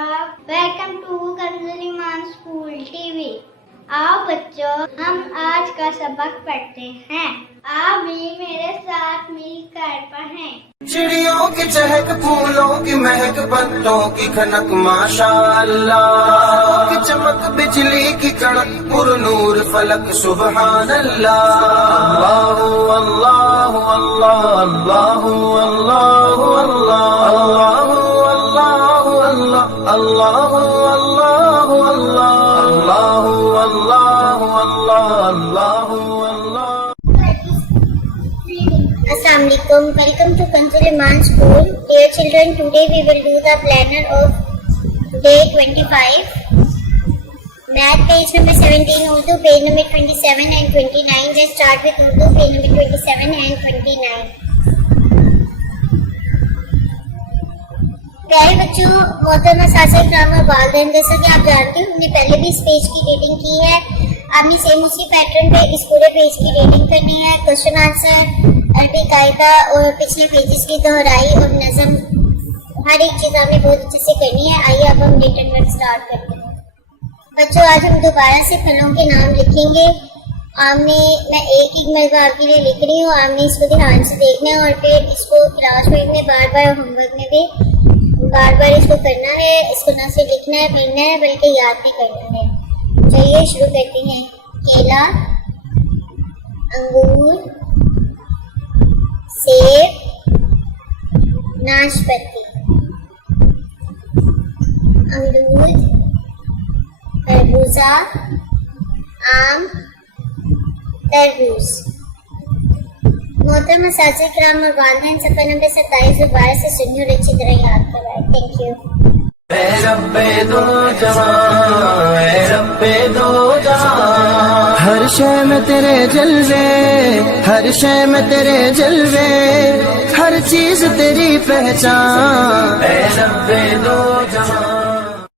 Welcome to Kanzul Iman school TV. आओ बच्चों, हम आज का सबक पढ़ते हैं। आप भी मेरे साथ मिलकर पढ़ें। चिड़ियों की चहक, फूलों की महक, पत्तों की खनक, माशाअल्लाह की चमक, बिजली की कड़क, पुरनूर फलक, सुबहान अल्लाह। अल्लाहु अल्लाहु अल्लाह, अल्लाहु अल्लाहु अल्लाह, अल्लाहु अल्लाहु अल्लाह, अल्लाहु अल्लाहु अल्लाह, अल्लाहु अल्लाहु अल्लाह, अल्लाहु अल्लाह। Assalamualaikum. Welcome to Kanzul Iman School. Dear children, today we will do the planner of day 25. Math page number 17, Urdu page number 27 and 29. Let's start with Urdu page number 27 and 29. प्यारे बच्चों, मोहतरमा साथियों, इकराम और वालिदैन, जैसा कि आप जानते हो हमने पहले भी इस पेज की रीडिंग की है। आपने सेम उसी पैटर्न पे इस पूरे पेज की रीडिंग करनी है। क्वेश्चन आंसर, अरबी कायदा और पिछले पेजेस की दोहराई और नज़म, हर एक चीज़ आपने बहुत अच्छे से करनी है। आइए अब हम रिटन वर्क स्टार्ट करते हैं। बच्चों, आज हम दोबारा से फलों के नाम लिखेंगे। मैं एक मरतबा आपके लिए लिख रही हूँ, आपने इसको ध्यान से देखना है और फिर इसको क्लास वर्क में बार बार, होमवर्क में भी बार बार इसको करना है। इसको ना सिर्फ लिखना है, पढ़ना है, बल्कि याद भी करना है। चलिए शुरू करते हैं। केला, अंगूर, सेब, नाशपाती, अमरूद, खरबूजा, आम, तरबूज। मोहतरमा साथियों, इकराम और वालिदैन, सफर नंबर 27 दोबारा से सुनिए और अच्छी तरह याद करवाएं। Thank you. ऐ रब्बे दो जहां, ऐ रब्बे दो जहां, हर शय में तेरे जलवे, हर शय में तेरे जलवे, हर चीज तेरी पहचान। ऐ रब्बे दो जहां।